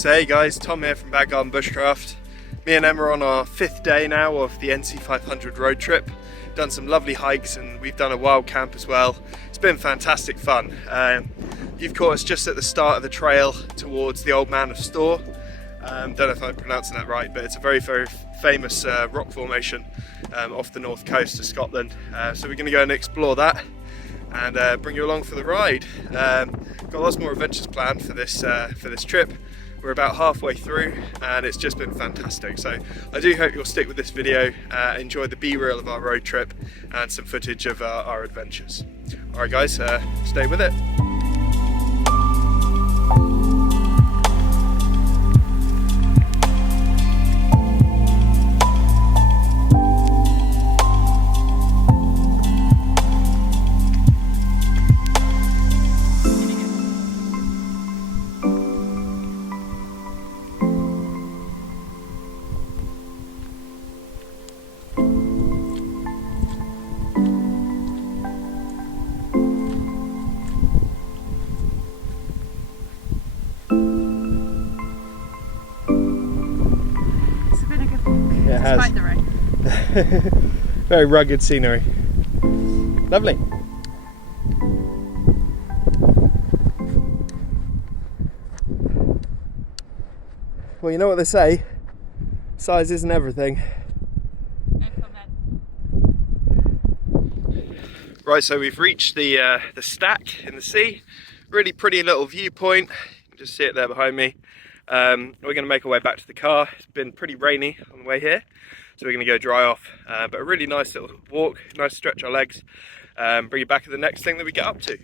So hey guys, Tom here from Back Garden Bushcraft. Me and Emma are on our 5th day now of the NC500 road trip. Done some lovely hikes and we've done a wild camp as well. It's been fantastic fun. You've caught us just at the start of the trail towards the Old Man of Storr. Don't know if I'm pronouncing that right, but it's a very, very famous rock formation off the north coast of Scotland. So we're going to go and explore that and bring you along for the ride. Got lots more adventures planned for this trip. We're about halfway through and it's just been fantastic. So I do hope you'll stick with this video, enjoy the B-reel of our road trip and some footage of our adventures. Alright guys, stay with it. Despite the rain. Very rugged scenery. Lovely. Well, you know what they say, size isn't everything. Right, so we've reached the stack in the sea. Really pretty little viewpoint. You can just see it there behind me. We're going to make our way back to the car. It's been pretty rainy on the way here, so we're going to go dry off. But a really nice little walk, nice to stretch our legs, bring you back to the next thing that we get up to.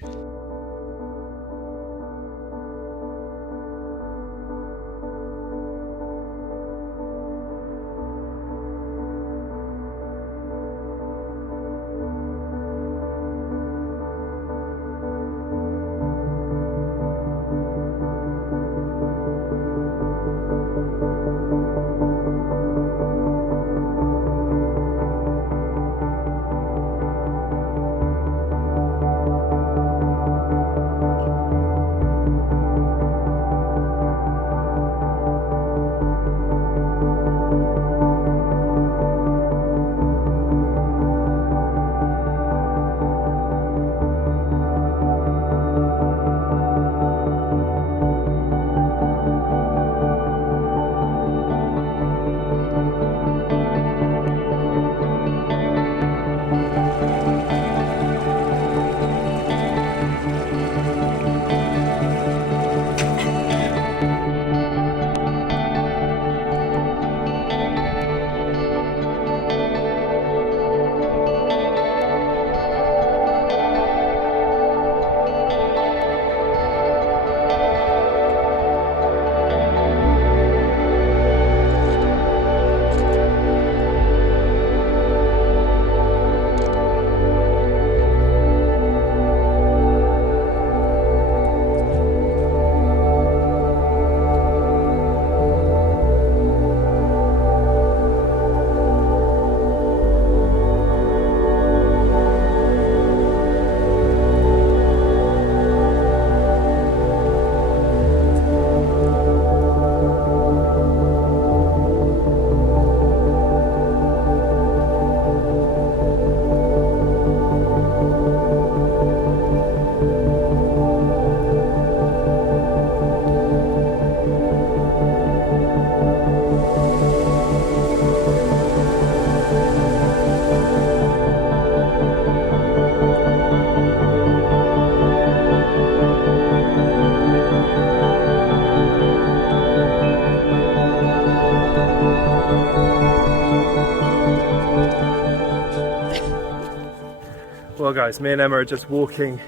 guys, me and Emma are just walking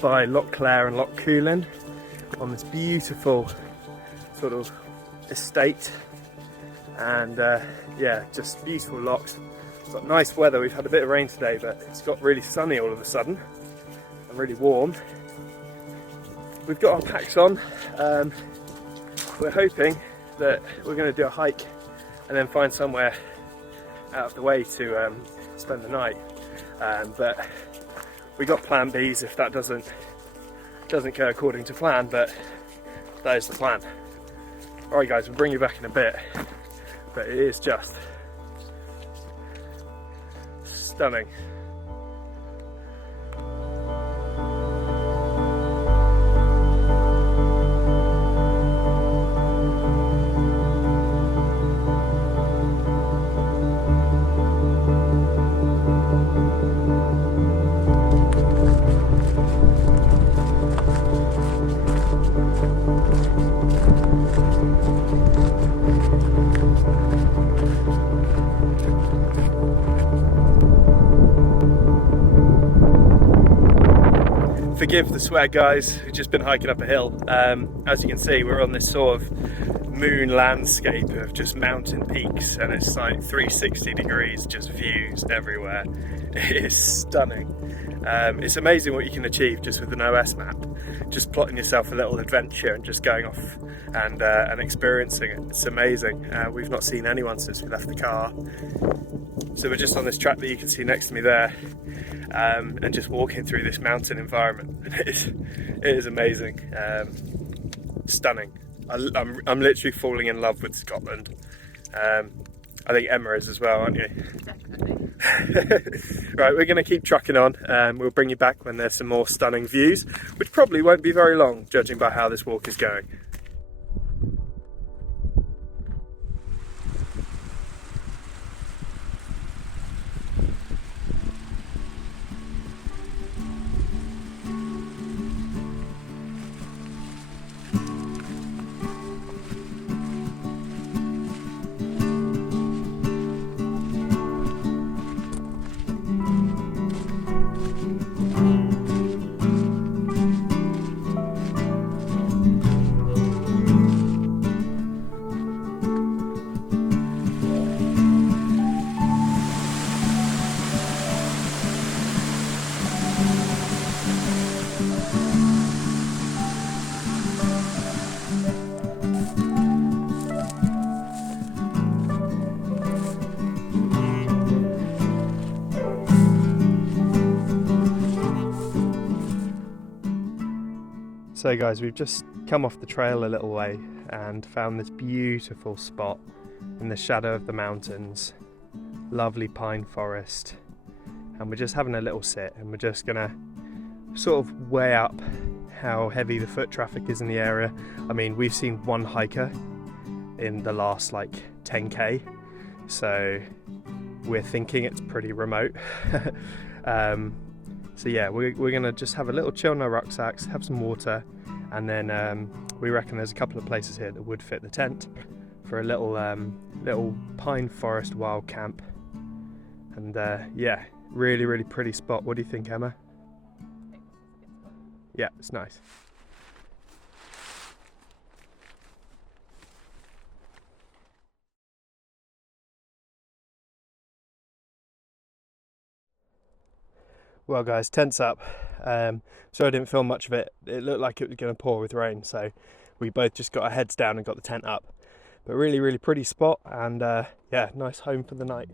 by Loch Clare and Loch Coolin on this beautiful sort of estate, and yeah, just beautiful lochs. It's got nice weather. We've had a bit of rain today, but it's got really sunny all of a sudden and really warm. We've got our packs on. We're hoping that we're going to do a hike and then find somewhere out of the way to spend the night, but we got plan B's if that doesn't go according to plan, but that is the plan. Alright guys, we'll bring you back in a bit, but it is just stunning. Forgive the sweat guys, we've just been hiking up a hill. As you can see, we're on this sort of moon landscape of just mountain peaks, and it's like 360 degrees, just views everywhere. It is stunning. It's amazing what you can achieve just with an OS map, just plotting yourself a little adventure and just going off and experiencing it. It's amazing. We've not seen anyone since we left the car, so we're just on this track that you can see next to me there, and just walking through this mountain environment. It is amazing. Stunning. I'm literally falling in love with Scotland. I think Emma is as well, aren't you? Definitely. Right, we're going to keep trucking on. We'll bring you back when there's some more stunning views, which probably won't be very long, judging by how this walk is going. So guys, we've just come off the trail a little way and found this beautiful spot in the shadow of the mountains, lovely pine forest, and we're just having a little sit, and we're just gonna sort of weigh up how heavy the foot traffic is in the area. I mean, we've seen one hiker in the last like 10k, so we're thinking it's pretty remote. So yeah, we're gonna just have a little chill in our rucksacks, have some water, and then we reckon there's a couple of places here that would fit the tent for a little pine forest wild camp. And yeah, really pretty spot. What do you think, Emma? Yeah, it's nice. Well guys, tent's up. So I didn't film much of it. It looked like it was going to pour with rain, so we both just got our heads down and got the tent up. But really pretty spot, and yeah, nice home for the night.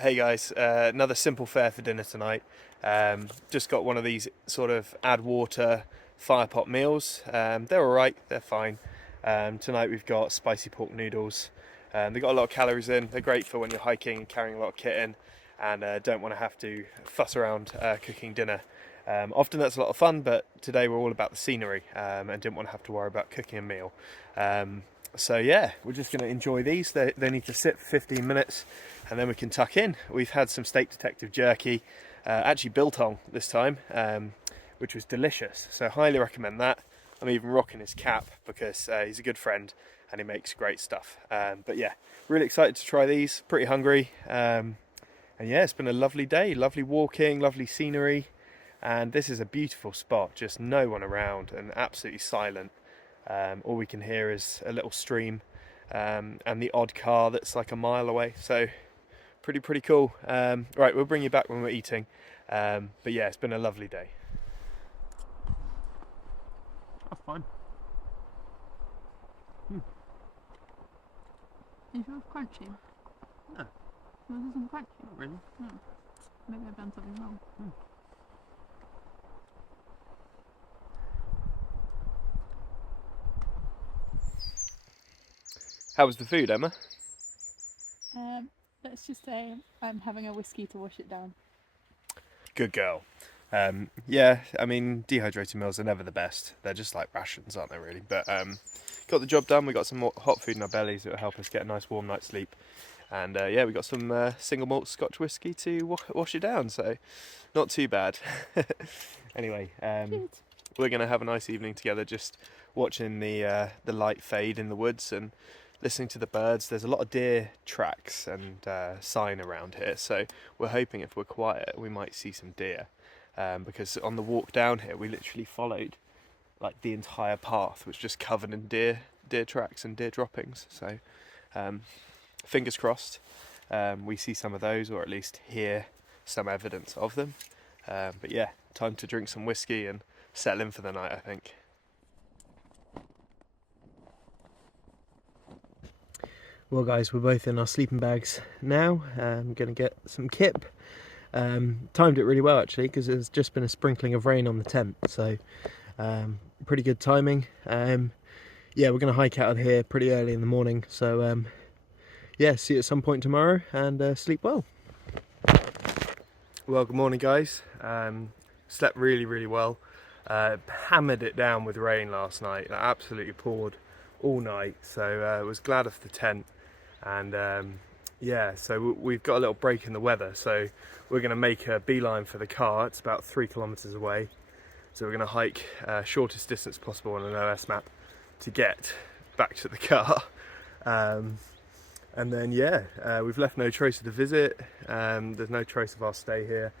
Hey guys, another simple fare for dinner tonight. Just got one of these sort of add water fire pot meals. They're alright, they're fine. Tonight we've got spicy pork noodles. They've got a lot of calories in. They're great for when you're hiking and carrying a lot of kit in and don't want to have to fuss around cooking dinner. Often that's a lot of fun, but today we're all about the scenery and didn't want to have to worry about cooking a meal. So yeah, we're just going to enjoy these. They need to sit for 15 minutes and then we can tuck in. We've had some steak detective jerky, actually biltong this time, which was delicious. So highly recommend that. I'm even rocking his cap because he's a good friend and he makes great stuff. But yeah, really excited to try these, pretty hungry. And yeah, it's been a lovely day, lovely walking, lovely scenery. And this is a beautiful spot, just no one around and absolutely silent. All we can hear is a little stream and the odd car that's like a mile away. So pretty cool. Right, we'll bring you back when we're eating. But yeah, it's been a lovely day. That's fine. Is yours crunchy? No. Yours isn't crunchy? Not really. No. Maybe I've done something wrong. How was the food, Emma? Let's just say I'm having a whiskey to wash it down. Good girl. Yeah, I mean, dehydrated meals are never the best. They're just like rations, aren't they, really? But got the job done. We got some more hot food in our bellies that will help us get a nice warm night's sleep. And yeah, we got some single malt Scotch whiskey to wash it down, so not too bad. Anyway, we're going to have a nice evening together, just watching the light fade in the woods and listening to the birds. There's a lot of deer tracks and sign around here, so we're hoping if we're quiet we might see some deer, because on the walk down here we literally followed like the entire path was just covered in deer tracks and deer droppings, so fingers crossed we see some of those, or at least hear some evidence of them. But yeah, time to drink some whiskey and settle in for the night, I think. Well guys, we're both in our sleeping bags now. I'm going to get some kip. Timed it really well actually, because there's just been a sprinkling of rain on the tent, so pretty good timing. Yeah, we're going to hike out of here pretty early in the morning, so yeah, see you at some point tomorrow and sleep well. Well, good morning guys. Slept really well. Hammered it down with rain last night. It absolutely poured all night, so was glad of the tent. And yeah, so we've got a little break in the weather, so we're going to make a beeline for the car. It's about 3 kilometers away, so we're going to hike shortest distance possible on an OS map to get back to the car. And then yeah, we've left no trace of the visit. There's no trace of our stay here,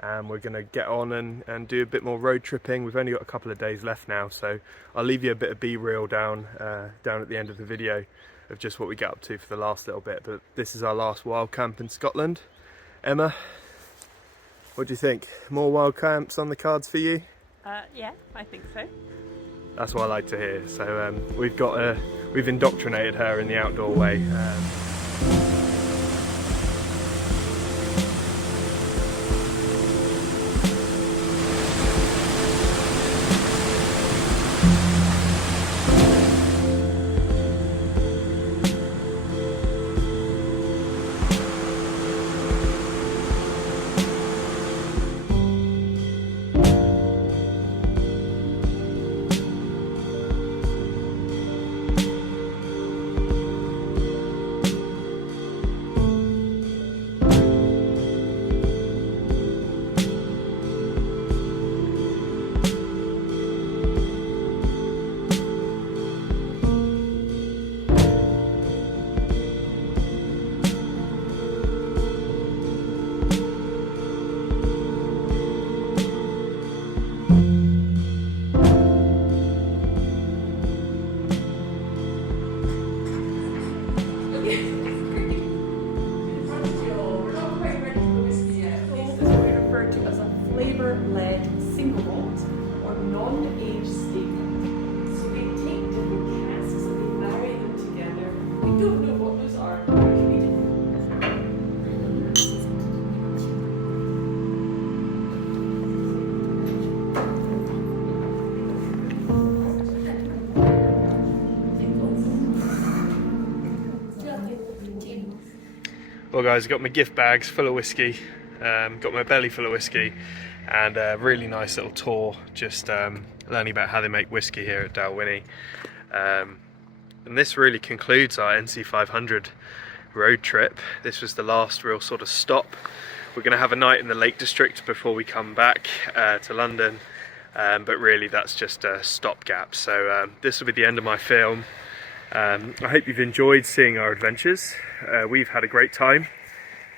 and we're going to get on and do a bit more road tripping. We've only got a couple of days left now, so I'll leave you a bit of B-reel down at the end of the video of just what we get up to for the last little bit. But this is our last wild camp in Scotland. Emma, what do you think? More wild camps on the cards for you? Yeah, I think so. That's what I like to hear. So we've indoctrinated her in the outdoor way. Well guys, I've got my gift bags full of whiskey, got my belly full of whiskey, and a really nice little tour just learning about how they make whiskey here at Dalwhinnie. And this really concludes our NC500 road trip. This was the last real sort of stop. We're going to have a night in the Lake District before we come back to London, but really that's just a stopgap. So this will be the end of my film. I hope you've enjoyed seeing our adventures. We've had a great time,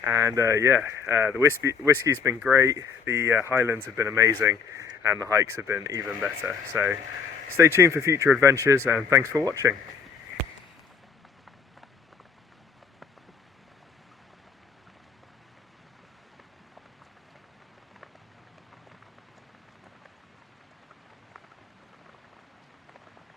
and the whiskey's been great, the highlands have been amazing, and the hikes have been even better. So stay tuned for future adventures, and thanks for watching.